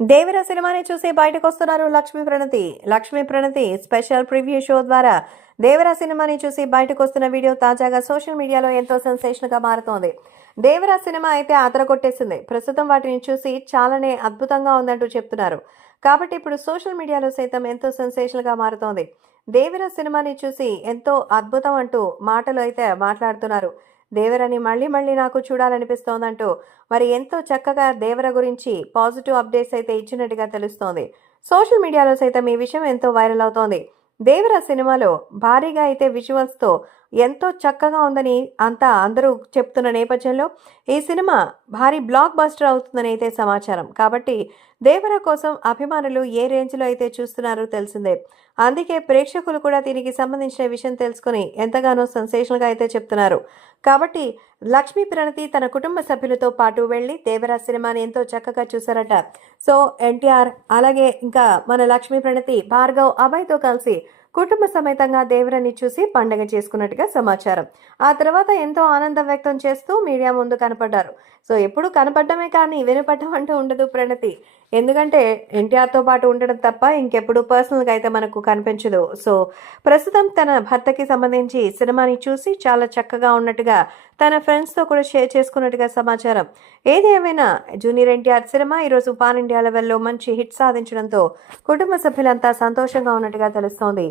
దేవర సినిమాని చూసి బయటకు వస్తున్నారు Lakshmi Pranathi. Lakshmi Pranathi special preview show ద్వారా దేవర సినిమాని చూసి బయటకు వస్తున్న వీడియో తాజాగా సోషల్ మీడియాలో ఎంతో సెన్సేషన్గా మారుతోంది. దేవర సినిమా అయితే అదరగొట్టేసింది. ప్రస్తుతం వాటిని చూసి చాలానే అద్భుతంగా ఉందంటూ చెప్తున్నారు. కాబట్టి ఇప్పుడు సోషల్ మీడియాలో సైతం ఎంతో సెన్సేషన్గా మారుతోంది. దేవర సినిమాని చూసి ఎంతో అద్భుతం అంటూ మాటలు అయితే మాట్లాడుతున్నారు. దేవరని మళ్ళీ మళ్ళీ నాకు చూడాలనిపిస్తోందంటూ మరి ఎంతో చక్కగా దేవర గురించి పాజిటివ్ అప్డేట్స్ అయితే ఇచ్చినట్టుగా తెలుస్తోంది. సోషల్ మీడియాలో సైతం ఈ విషయం ఎంతో వైరల్ అవుతోంది. దేవర సినిమాలో భారీగా అయితే విజువల్స్తో ఎంతో చక్కగా ఉందని అంతా అందరూ చెప్తున్న నేపథ్యంలో ఈ సినిమా భారీ బ్లాక్ బస్టర్ అవుతుందని అయితే సమాచారం. కాబట్టి దేవర కోసం అభిమానులు ఏ రేంజ్లో అయితే చూస్తున్నారో తెలిసిందే. అందుకే ప్రేక్షకులు కూడా దీనికి సంబంధించిన విషయం తెలుసుకుని ఎంతగానో సెన్సేషన్గా అయితే చెప్తున్నారు. కాబట్టి లక్ష్మీ ప్రణతి తన కుటుంబ సభ్యులతో పాటు వెళ్ళి దేవరా సినిమాని ఎంతో చక్కగా చూశారట. సో ఎన్టీఆర్ అలాగే ఇంకా మన లక్ష్మీ ప్రణతి భార్గవ్ అభయ్తో కలిసి కుటుంబ సమేతంగా దేవరని చూసి పండగ చేసుకున్నట్టుగా సమాచారం. ఆ తర్వాత ఎంతో ఆనందం వ్యక్తం చేస్తూ మీడియా ముందు కనపడ్డారు. సో ఎప్పుడు కనపడమే కానీ వినపడడం అంటూ ఉండదు ప్రణతి. ఎందుకంటే ఎన్టీఆర్తో పాటు ఉండడం తప్ప ఇంకెప్పుడు పర్సనల్గా అయితే మనకు కనిపించదు. సో ప్రస్తుతం తన భర్తకి సంబంధించి సినిమాని చూసి చాలా చక్కగా ఉన్నట్టుగా తన ఫ్రెండ్స్తో కూడా షేర్ చేసుకున్నట్టుగా సమాచారం. ఏది ఏమైనా జూనియర్ ఎన్టీఆర్ సినిమా ఈరోజు పాన్ ఇండియా లెవెల్లో మంచి హిట్ సాధించడంతో కుటుంబ సభ్యులంతా సంతోషంగా ఉన్నట్టుగా తెలుస్తోంది.